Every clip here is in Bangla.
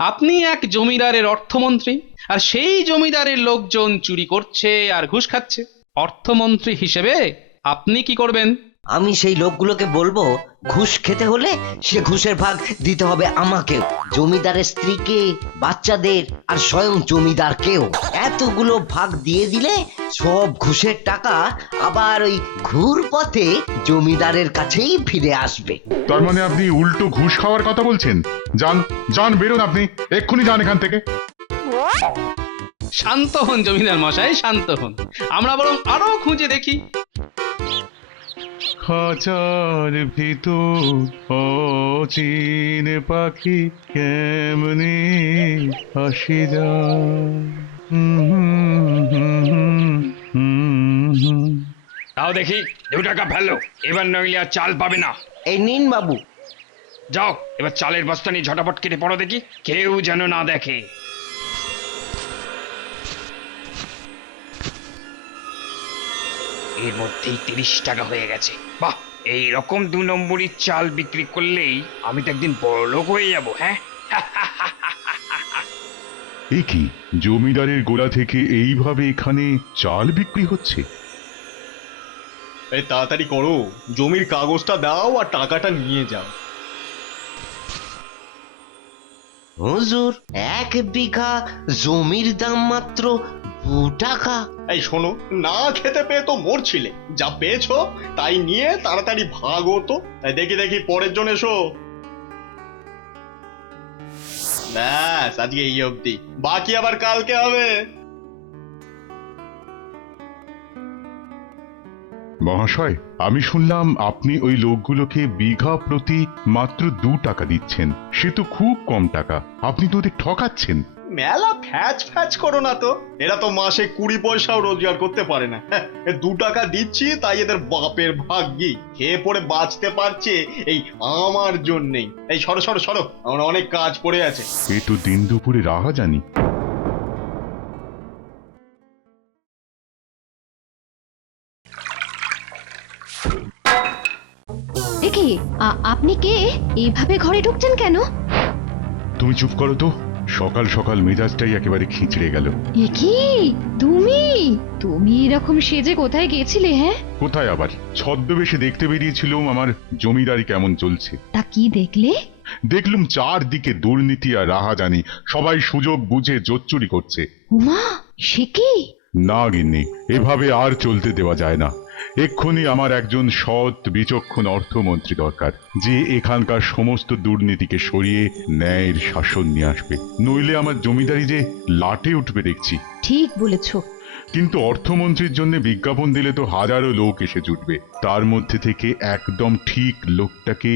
আপনি এক জমিদারের অর্থমন্ত্রী, আর সেই জমিদারের লোকজন চুরি করছে আর ঘুষ খাচ্ছে। অর্থমন্ত্রী হিসেবে আপনি কি করবেন? আমি সেই লোকগুলোকে বলবো, ঘুষ খেতে হলে সে ঘুষের ভাগ দিতে হবে আমাকেও, জমিদারের স্ত্রীকে, বাচ্চাদের আর স্বয়ং জমিদারকেও। এতগুলো ভাগ দিয়ে দিলে সব ঘুষের টাকা আবার ওই ঘুর পথে জমিদারের কাছেই ফিরে আসবে। তার মানে আপনি উল্টো ঘুষ খাওয়ার কথা বলছেন? যান যান, বেরোন, আপনি এক্ষুনি যান এখান থেকে। শান্ত হন জমিদার মশাই, শান্ত হন। আমরা বরং আরো খুঁজে দেখি। খাঁচার ভিতর অচিন পাখি কেমনে আসি যায়। তাও দেখি 2 টাকা ফেলো, এবার নইলে আর চাল পাবে না। এই নিন বাবু। যাও, এবার চালের বস্তা নিয়ে ঝটাপট কেটে পড়ো দেখি, কেউ যেন না দেখে। এর মধ্যেই 30 টাকা হয়ে গেছে। বাহ, এই রকম 2 নম্বরই চাল বিক্রি করলেই আমি তো একদিন বড়লোক হয়ে যাব। হ্যাঁ, এ কি, জমিদারের গোলা থেকে এইভাবে এখানে চাল বিক্রি হচ্ছে? এই তাড়াতাড়ি করো, জমির কাগজটা দাও আর টাকাটা নিয়ে যাও। হুজুর, 1 বিঘা জমির দাম মাত্র 2 টাকা। এই শোনো, না খেতে পেয়ে তো মরছিলে, যা পেয়েছো তাই নিয়ে তাড়াতাড়ি ভাগো তো। এই দেখি দেখি, পরের জন এসো। ব্যাস, আজকে এই অবধি, বাকি আবার কালকে হবে। মহাশয়, আমি শুনলাম আপনি ওই লোকগুলোকে বিঘা প্রতি মাত্র 2 টাকা দিচ্ছেন। সে তো খুব কম টাকা, আপনি তো ওদের ঠকাচ্ছেন। মেলা ফ্যাচ ফ্যাচ করো না তো, এরা তো মাসে 20 পয়সাও রোজগার করতে পারে না। 2 টাকা দিচ্ছি তাই এদের বাপের ভাগ্যি খেয়ে পড়ে বাঁচতে পারছে এই আমার জন্যেই। এই সরো সরো সরো, আমার অনেক কাজ পড়ে আছে। এ তো দিন দুপুরে রাহাজানি। একি আপনি কে? এইভাবে ঘরে ঢুকছেন কেন? তুমি চুপ করো তো, সকাল সকাল মেজাজটাই একেবারে খিঁচড়ে গেল। একি তুমি তুমি এরকম সেজে কোথায় গেছিলে? হ্যাঁ, কোথায় আবার, ছদ্মবেশে দেখতে বেরিয়েছিলাম আমার জমিদারি কেমন চলছে। তা কি দেখলে? দেখলুম চারদিকে দুর্নীতি আর রাহাজানি, সবাই সুযোগ বুঝে জোচ্চুরি করছে। উমা, সে কি? না গিন্নি, এভাবে আর চলতে দেওয়া যায় না। এক্ষুনি আমার একজন সৎ বিচক্ষণ অর্থমন্ত্রী দরকার, যে এখানকার সমস্ত দুর্নীতিকে সরিয়ে ন্যায়ের শাসন নিয়ে আসবে। নইলে আমার জমিদারি যে লাটে উঠবে দেখছি। ঠিক বলেছো। কিন্তু অর্থমন্ত্রীর জন্য বিজ্ঞাপন দিলে তো হাজারো লোক এসে জুটবে, তার মধ্যে থেকে একদম ঠিক লোকটাকে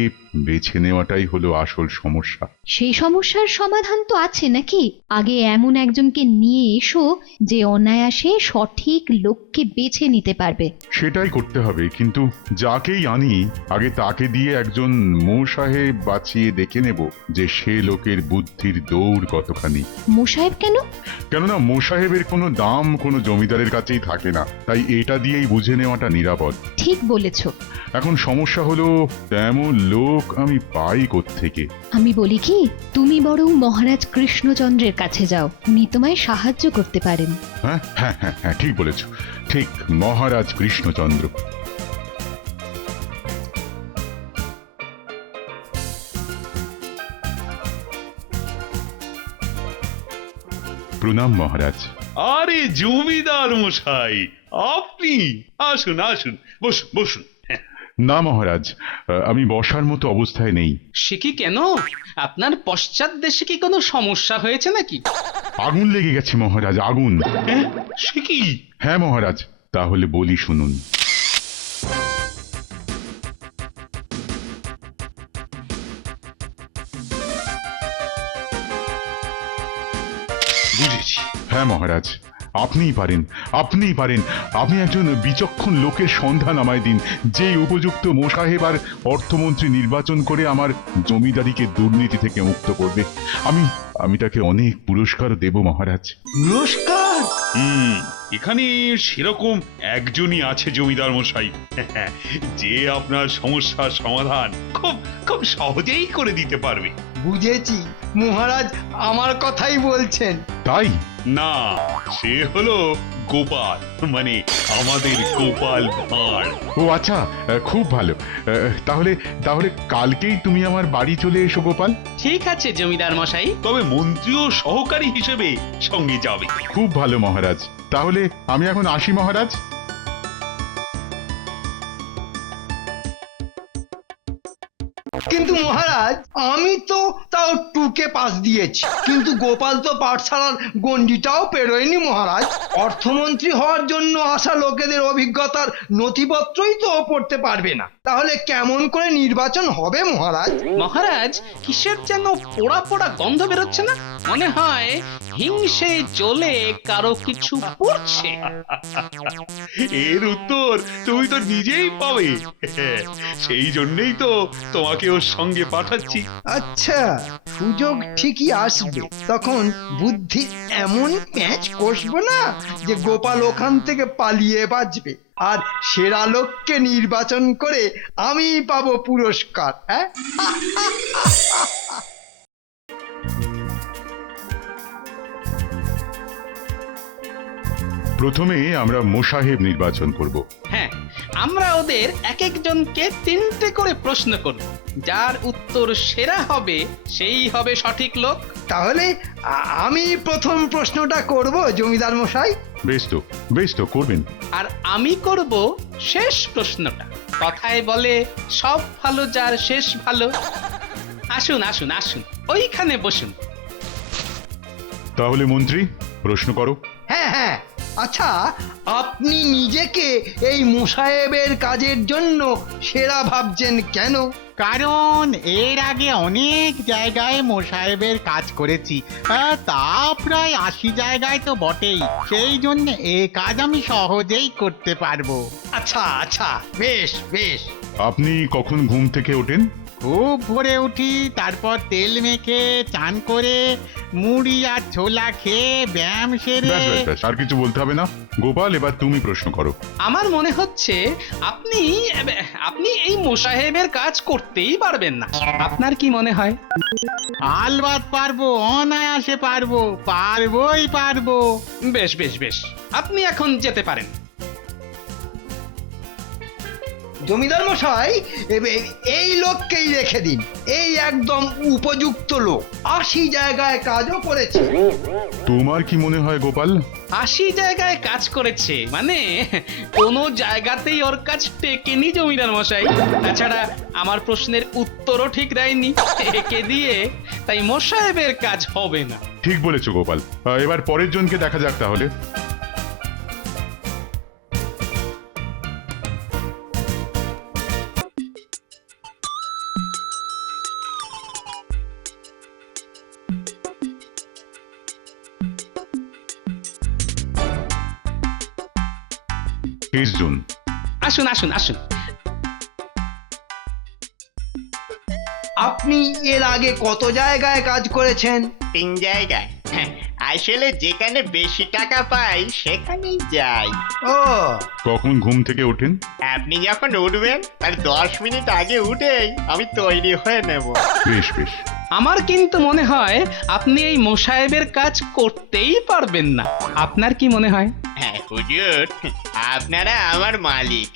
বেছে নেওয়াটাই হলো আসল সমস্যা। সেই সমস্যার সমাধান তো আছে নাকি? আগে এমন একজনকে নিয়ে এসো যে অনায়াসে সঠিক লোককে বেছে নিতে পারবে। সেটাই করতে হবে, কিন্তু যাকেই আনি আগে তাকে দিয়ে একজন মোসাহেব বাঁচিয়ে দেখে নেব যে সে লোকের বুদ্ধির দৌড় কতখানি। মোসাহেব কেন? কেননা মোসাহেবের কোনো দাম কোনো জমিদারের কাছেই থাকে না, তাই এটা দিয়েই বুঝে নেওয়াটা নিরাপদ। ঠিক বলেছো। এখন সমস্যা হলো তেমন লোক আমি পাই কোত্থেকে। আমি বলি কি, তুমি বরং মহারাজ কৃষ্ণচন্দ্রের কাছে যাও, উনি তোমায় সাহায্য করতে পারেন। হ্যাঁ হ্যাঁ হ্যাঁ হ্যাঁ, ঠিক বলেছ, ঠিক, মহারাজ কৃষ্ণচন্দ্র। প্রণাম মহারাজ। আরে জমিদার মশাই, আপনি আসুন আসুন, বসুন বসুন। না মহারাজ, আমি বসার মতো অবস্থায় নেই। সে কি, কেন? আপনার পশ্চাৎ দেশে কি কোনো সমস্যা হয়েছে নাকি? আগুন লেগে গেছে মহারাজ, আগুন। সে কি? হ্যাঁ মহারাজ, তাহলে বলি শুনুন। বুঝেছি। হ্যাঁ মহারাজ, আপনিই পারেন, আপনিই পারেন। আপনি একজন বিচক্ষণ লোকের সন্ধান আমায় দিন, যে উপযুক্ত মোসাহেব আর অর্থমন্ত্রী নির্বাচন করে আমার জমিদারিকে দুর্নীতি থেকে মুক্ত করবে। আমি তাকে অনেক পুরস্কার দেব মহারাজ। পুরস্কার? গোপাল? এখানে সেরকম একজনই আছে জমিদার মশাই, যে আপনার সমস্যার সমাধান খুব খুব সহজেই করে দিতে পারবে। বুঝেছি, মহারাজ আমার কথাই বলছেন। তাই না, সে হলো গোপাল, মানে আমাদের গোপাল ভাঁড়। ও আচ্ছা, খুব ভালো। তাহলে তাহলে কালকেই তুমি আমার বাড়ি চলে এসো গোপাল। ঠিক আছে জমিদার মশাই। তবে মন্ত্রী ও সহকারী হিসেবে সঙ্গে যাবে। খুব ভালো মহারাজ, তাহলে আমি এখন আসি মহারাজ। কিন্তু মহারাজ, আমি তো তাও টুকে পাস দিয়েছি, কিন্তু গোপাল তো পাঠশালার গণ্ডিটাও পেরোয়নি মহারাজ। অর্থমন্ত্রী হওয়ার জন্য আসা লোকেদের অভিজ্ঞতার নথিপত্রই তো পড়তে পারবে না, তাহলে কেমন করে নির্বাচন হবে মহারাজ? মহারাজ, কিসের যেন পোড়া পোড়া গন্ধ বেরোচ্ছে না? মনে হয় হিংসে জ্বলে কারো কিছু পড়ছে। এর উত্তর তুমি তো নিজেই পাবে, সেই জন্যই তো তোমাকে ওর সঙ্গে পাঠাচ্ছি। আচ্ছা, সুযোগ ঠিকই আসবে, তখন বুদ্ধি এমন প্যাঁচ কষবো না যে গোপাল ওখান থেকে পালিয়ে বাঁচবে, আর সেরা লোককে নির্বাচন করে আমি পাবো পুরস্কার। হ্যাঁ, প্রথমে আমরা মোসাহেব নির্বাচন করব। হ্যাঁ, আমরা ওদের এক একজনকে 3টে করে প্রশ্ন করব, যার উত্তর সেরা হবে সেই হবে সঠিক লোক। তাহলে আমি প্রথম প্রশ্নটা করব জমিদার মশাই। বেশ তো করবেন। আর আমি করব শেষ প্রশ্নটা। কথায় বলে সব ভালো যার শেষ ভালো। আসুন আসুন আসুন, ওইখানে বসুন। তাহলে মন্ত্রী, প্রশ্ন করো। হ্যাঁ হ্যাঁ, আচ্ছা, আপনি নিজেকে এই মোসাহেবের কাজের জন্য সেরা ভাবছেন কেন? কারণ এর আগে অনেক জায়গায় মোসাহেবের কাজ করেছি, তা প্রায় 80 জায়গায় তো বটেই, সেই জন্য এই কাজ আমি সহজেই করতে পারবো। আচ্ছা আচ্ছা, বেশ বেশ। আপনি কখন ঘুম থেকে ওঠেন? খুব ভোরে উঠি, তারপর তেল মেখে চান করে মুড়ি আর ছোলা খেয়ে ব্যায়াম সেরে। ব্যাস, আর কিছু বলতে হবে না। গোপাল, এবার তুমি প্রশ্ন করো। আমার মনে হচ্ছে আপনি আপনি এই মোসাহেবের কাজ করতেই পারবেন না। আপনার কি মনে হয়? আলবাত পারবো, অনায়াসে পারবো, পারবোই পারবো। বেশ বেশ বেশ, আপনি এখন যেতে পারেন। জমিদার মশাই, এই লোককেই রেখে দিন, এই একদম উপযুক্ত লোক, 80 জায়গায় কাজও করেছে। তোমার কি মনে হয় গোপাল? 80 জায়গায় কাজ করেছে মানে কোনো জায়গাতেই ওর কাজ টেকেনি জমিদার মশাই। তাছাড়া আমার প্রশ্নের উত্তরও ঠিক দেয়নি, একে দিয়ে তাই মোসাহেবের কাজ হবে না। ঠিক বলেছো গোপাল। এবার পরের জনকে দেখা যাক তাহলে। জন। আসুন আসুন আসুন। আপনি এর আগে কত জায়গায় কাজ করেছেন? 3 জায়গায়। আসলে যেখানে বেশি টাকা পাই সেখানেই যাই। ও, কখন ঘুম থেকে ওঠেন? আপনি যখন উঠবেন তার 10 মিনিট আগে উঠেই আমি তৈরি হয়ে নেব। বেশ। আমার কিন্তু মনে হয় আপনি এই মোসাহেবের কাজ করতেই পারবেন না। আপনার কি মনে হয়? হ্যাঁ হুজুর, আপনারা আমার মালিক।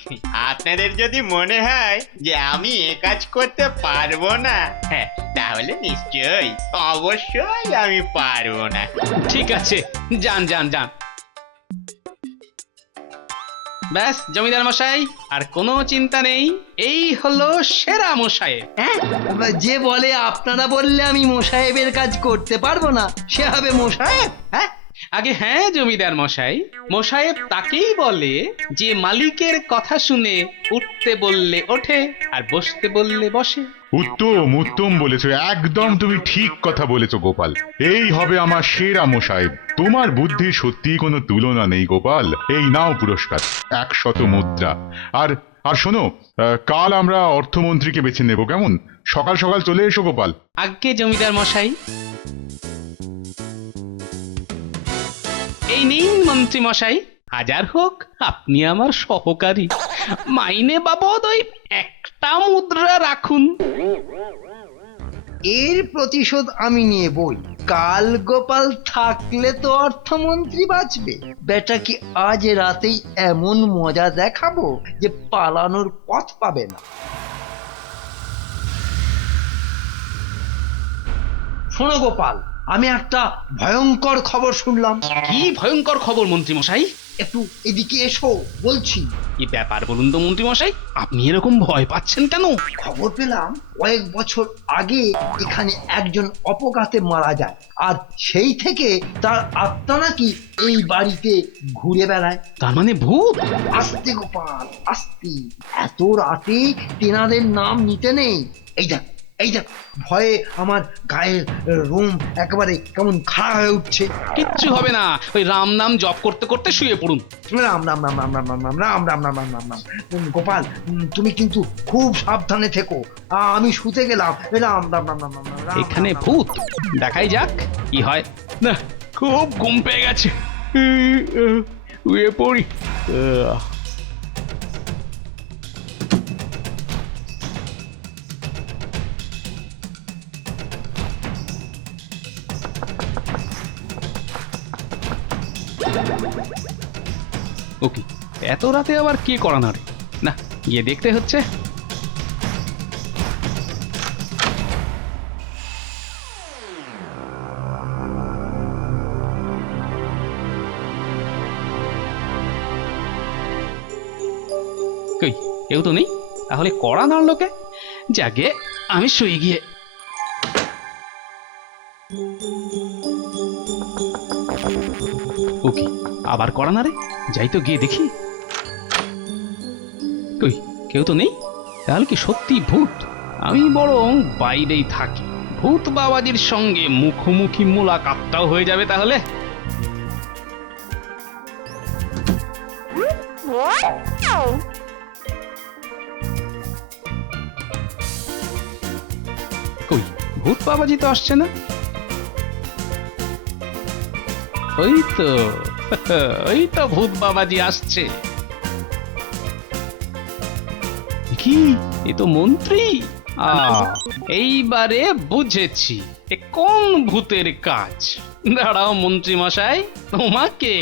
আপনাদের যদি মনে হয় যে আমি এ কাজ করতে পারবো না, তাহলে নিশ্চয়ই অবশ্যই আমি পারবো না। ঠিক আছে, যান যান যান। ব্যাস জমিদার মশাই, আর কোনো চিন্তা নেই, এই হলো সেরা মোসাহেব। হ্যাঁ, যে বলে আপনারা বললে আমি মোসাহেবের কাজ করতে পারবো না, সে হবে মোসাহেব? হ্যাঁ, আগে হ্যাঁ জমিদার মশাই, মোসাহেব তাকেই বলে যে মালিকের কথা শুনে উঠতে বললে ওঠে আর বসতে বললে বসে। উত্তম বলেছো, একদম তুমি ঠিক কথা বলেছো গোপাল। এই হবে আমার সেরা মোসাহেব। তোমার বুদ্ধির সত্যি কোনো তুলনা নেই গোপাল। এই নাও পুরস্কার, 100 মুদ্রা। আর শোনো, কাল আমরা অর্থমন্ত্রীকে বেছে নেব, কেমন? সকাল সকাল চলে এসো গোপাল। আজ্ঞে জমিদার মশাই। এই এই নিন মন্ত্রী মশাই, হাজার হোক আপনি আমার সহকারী, মাইনে বাবদ ওই একটা মুদ্রা রাখুন। এর প্রতিশোধ আমি নিয়ে বই। কাল গোপাল থাকলে তো অর্থমন্ত্রী বাঁচবে। বেটাকে আজ রাতেই এমন মজা দেখাবো যে পালানোর পথ পাবে না। শোনো গোপাল, আমি একটা ভয়ঙ্কর খবর শুনলাম। কি ভয়ঙ্কর খবর মন্ত্রী মশাই? একটু এদিকে এসো বলছি। কি ব্যাপার বলুন তো মন্ত্রী মশাই, আপনি এরকম ভয় পাচ্ছেন কেন? খবর পেলাম কয়েক বছর আগে এখানে একজন অপঘাতে মারা যায়, আর সেই থেকে তার আত্মা নাকি এই বাড়িতে ঘুরে বেড়ায়। তার মানে ভূত? আস্তে গোপাল আস্তে, এত রাতে তেনাদের নাম নিতে নেই। এই দেখ এই দেখ, ভয়ে আমার গায়ের রোম একেবারে কেমন খাড়া হয়ে উঠছে। কিচ্ছু হবে না, ওই রাম নাম জপ করতে করতে শুয়ে পড়ুন। রাম রাম রাম রাম রাম রাম রাম রাম রাম রাম রাম রাম রাম। গোপাল, তুমি কিন্তু খুব সাবধানে থেকো। আমি শুতে গেলাম। রাম রাম রাম রাম রাম রাম। এখানে ভূত? দেখাই যাক কি হয়। না, খুব ঘুম পেয়ে গেছে, শুয়ে পড়ি। ওকে, এত রাতে আবার কে করা নাড়ে? না, গিয়ে দেখতে হচ্ছে। কই, কেউ তো নেই, তাহলে কড়া নাড়লো কে? যাকে আমি শুয়ে গিয়ে ওকে, আবার কড়া নাড়ে, যাই তো গিয়ে দেখি। কই, কেউ তো নেই, তাহলে কি সত্যি ভূত? আমি বরং বাইরেই থাকি, ভূত বাবাজির সঙ্গে মুখোমুখি মোলাকাতটাও হয়ে যাবে তাহলে। কই, ভূত বাবাজি তো আসছে না। ওই তো ওই তো ভূত বাবাজি আসছে। কি, এ তো মন্ত্রী। এইবারে বুঝেছি এ কোন ভূতের কাজ। দাঁড়াও মন্ত্রী মশাই, তোমাকে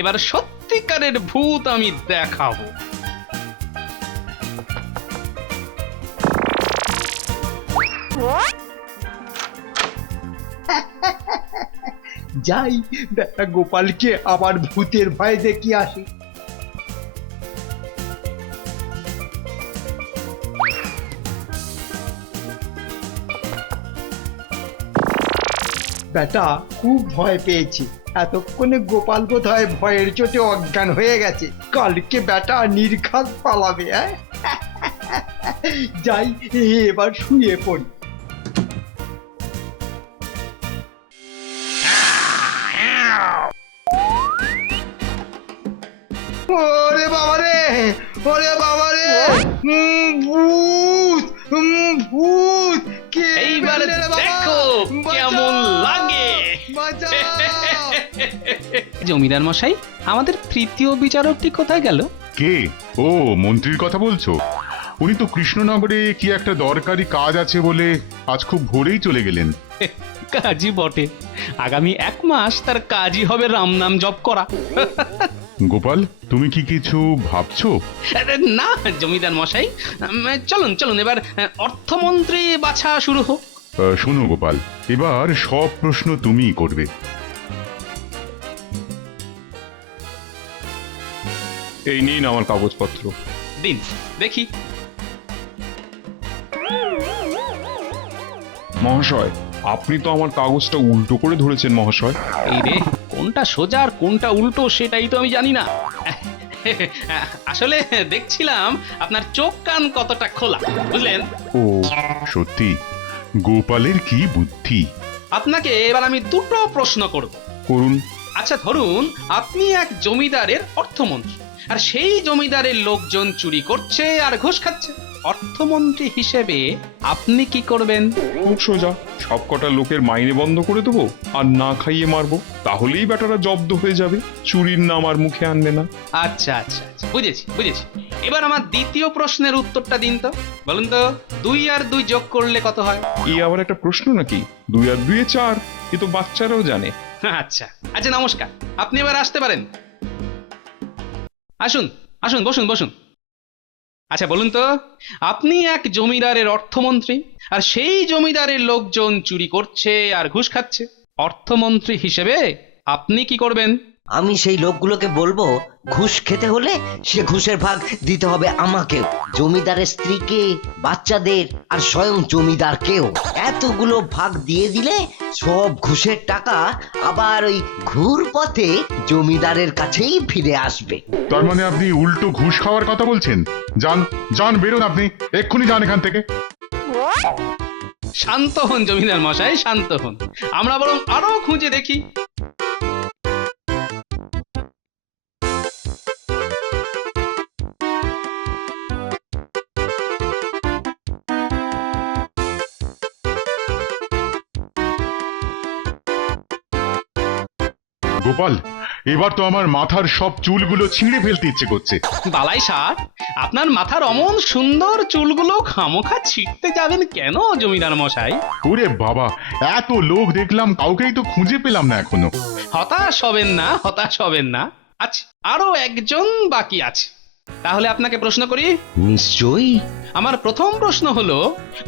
এবার সত্যিকারের ভূত আমি দেখাবো। যাই, বেটা গোপালকে আবার ভূতের ভয় দেখিয়ে আসি। বেটা খুব ভয় পেয়েছি। এতক্ষণে গোপাল বোধহয় ভয়ের চোটে অজ্ঞান হয়ে গেছে। কালকে বেটা নির্ঘাত পালাবে। যাই, এবার শুয়ে পড়ি। ওরে বাবারে, ওরে বাবারে, ভূত ভূত। কে এইবারে মেরে বাবা? দেখো কেমন লাগে। বাঁচাও! জমিদার মশাই, আমাদের তৃতীয় বিচারকটি কোথায় গেল? কে? ও, মন্ত্রীর কথা বলছো? উনি তো কৃষ্ণনগরে কি একটা দরকারি কাজ আছে বলে আজ খুব ভোরেই চলে গেলেন। কাজই বটে, আগামী 1 মাস তার কাজই হবে রাম নাম জপ করা। গোপাল, তুমি কি কিছু ভাবছো? না জমিদার মশাই, চলুন চলুন, এবার অর্থমন্ত্রী বাছা শুরু হোক। শোনো গোপাল, এবার সব প্রশ্ন তুমিই করবে। এই নিন আমার কাগজপত্র। দিন দেখি। মহাশয়, আপনি তো আমার কাগজটা উল্টো করে ধরেছেন মহাশয়। এই রে, কোনটা সোজা আর কোনটা উল্টো সেটাই তো আমি জানি না। আসলে দেখছিলাম আপনার চোখ কান কতটা খোলা, বুঝলেন? ও সত্যি, গোপালের কি বুদ্ধি! আপনাকে এবার আমি 2টো প্রশ্ন করব। করুন। আচ্ছা ধরুন, আপনি এক জমিদারের অর্থমন্ত্রী, আর সেই জমিদারের লোকজন চুরি করছে আর ঘুষ খাচ্ছে। অর্থমন্ত্রী হিসেবে আপনি কি করবেন? খুব সোজা, সবকটা লোকের মাইনে বন্ধ করে দেবো আর না খাইয়ে মারবো, তাহলেই বেটারা জব্দ হয়ে যাবে, চুরির নাম আর মুখে আনবে না। আচ্ছা আচ্ছা আচ্ছা, বুঝেছি বুঝেছি। এবার আমার দ্বিতীয় প্রশ্নের উত্তরটা দিন তো। বলুন তো, 2 আর 2 যোগ করলে কত হয়? এই আবার একটা প্রশ্ন নাকি? 2 আর 2 4, এ তো বাচ্চারাও জানে। আচ্ছা আচ্ছা, নমস্কার, আপনি এবার আসতে পারেন। আসুন আসুন, বসুন বসুন। আচ্ছা বলুন তো, আপনি এক জমিদারের অর্থমন্ত্রী, আর সেই জমিদারের লোকজন চুরি করছে আর ঘুষ খাচ্ছে। অর্থমন্ত্রী হিসেবে আপনি কি করবেন? আমি সেই লোকগুলোকে বলবো, ঘুষ খেতে হলে সে ঘুষের ভাগ দিতে হবে আমাকেও, জমিদারের স্ত্রীকে, বাচ্চাদের আর স্বয়ং জমিদারকেও। এতগুলো ভাগ দিয়ে দিলে সব ঘুষের টাকা আবার ওই ঘুর পথে জমিদারের কাছেই ফিরে আসবে। তার মানে আপনি উল্টো ঘুষ খাওয়ার কথা বলছেন? যান যান, বেরোন আপনি, এক্ষুনি যান এখান থেকে। শান্ত হন জমিদার মশাই, শান্ত হন। আমরা বরং আরো খুঁজে দেখি। গোপাল, এবার তো আমার মাথার সব চুলগুলো ছিঁড়ে ফেলতে ইচ্ছে করছে। বালাই ষাট, আপনার মাথার অমন সুন্দর চুলগুলো খামোখা ছিঁড়তে যাবেন কেন জমিদার মশাই? ওরে বাবা, এত লোক দেখলাম, কাউকেই তো খুঁজে পেলাম না এখনো। হতাশ হবেন না, হতাশ হবেন না। আচ্ছা, আরো একজন বাকি আছে, তাহলে আপনাকে প্রশ্ন করি। নিশ্চয়ই। আমার প্রথম প্রশ্ন হলো,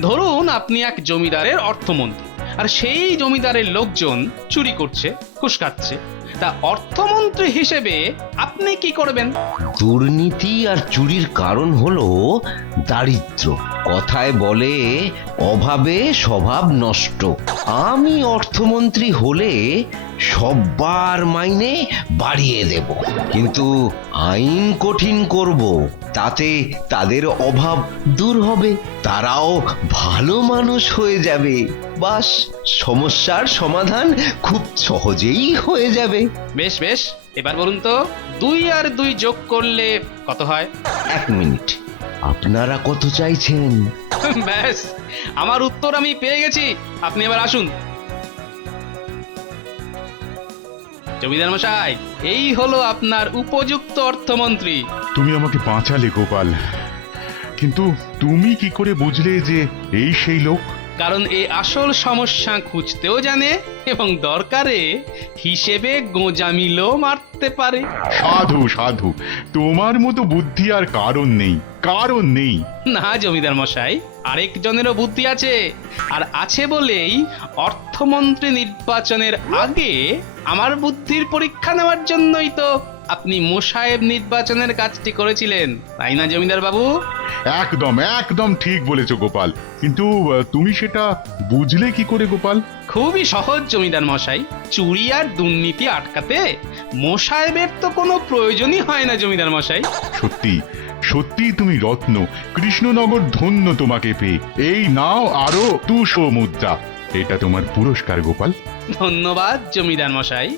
ধরুন আপনি এক জমিদারের অর্থমন্ত্রী, আর সেই জমিদারের লোকজন চুরি করছে, ঘুষ খাচ্ছে। তা অর্থমন্ত্রী হিসেবে আপনি কি করবেন? দুর্নীতি আর চুরির কারণ হলো দারিদ্র্য। কথায় বলে, অভাবে স্বভাব নষ্ট। আমি অর্থমন্ত্রী হলে সব্বার মাইনে বাড়িয়ে দেব, কিন্তু আইন কঠিন করব, তাতে তাদের অভাব দূর হবে, তারাও ভালো মানুষ হয়ে যাবে। বাস, সমস্যার সমাধান খুব সহজেই হয়ে যাবে। বেশ বেশ, এবার বলুন তো, 2 আর 2 যোগ করলে কত হয়? 1 মিনিট, আপনারা কত চাইছেন? ব্যাস, আমার উত্তর আমি পেয়ে গেছি। আপনি এবার আসুন। জমিদার মশাই, এই হলো আপনার উপযুক্ত অর্থমন্ত্রী। তুমি আমাকে বাঁচালে গোপাল, কিন্তু তুমি কি করে বুঝলে যে এই সেই লোক? কারণ এই আসল সমস্যা খুঁজতেও জানে এবং দরকারে হিসেবে গোঁজামিলও মারতে পারে। সাধু সাধু, তোমার মতো বুদ্ধি আর কারণ নেই, কারণ নেই। না জমিদার মশাই, আরেকজনেরও বুদ্ধি আছে, আর আছে বলেই অর্থমন্ত্রী নির্বাচনের আগে আমার বুদ্ধির পরীক্ষা নেওয়ার জন্যই তো আপনি মোসাহেব নির্বাচনের কাজটি করেছিলেন, তাই না জমিদার বাবু? একদম একদম ঠিক বলেছো গোপাল, কিন্তু তুমি সেটা বুঝলে কি করে গোপাল? খুবই সহজ জমিদার মশাই, চুরি আর দুর্নীতি আটকাতে মোসাহেবের তো কোনো প্রয়োজনই হয় না জমিদার মশাই। সত্যি সত্যি তুমি রত্ন, কৃষ্ণনগর ধন্য তোমাকে পেয়ে। এই নাও আরো 200 মুদ্রা, এটা তোমার পুরস্কার গোপাল। ধন্যবাদ জমিদার মশাই।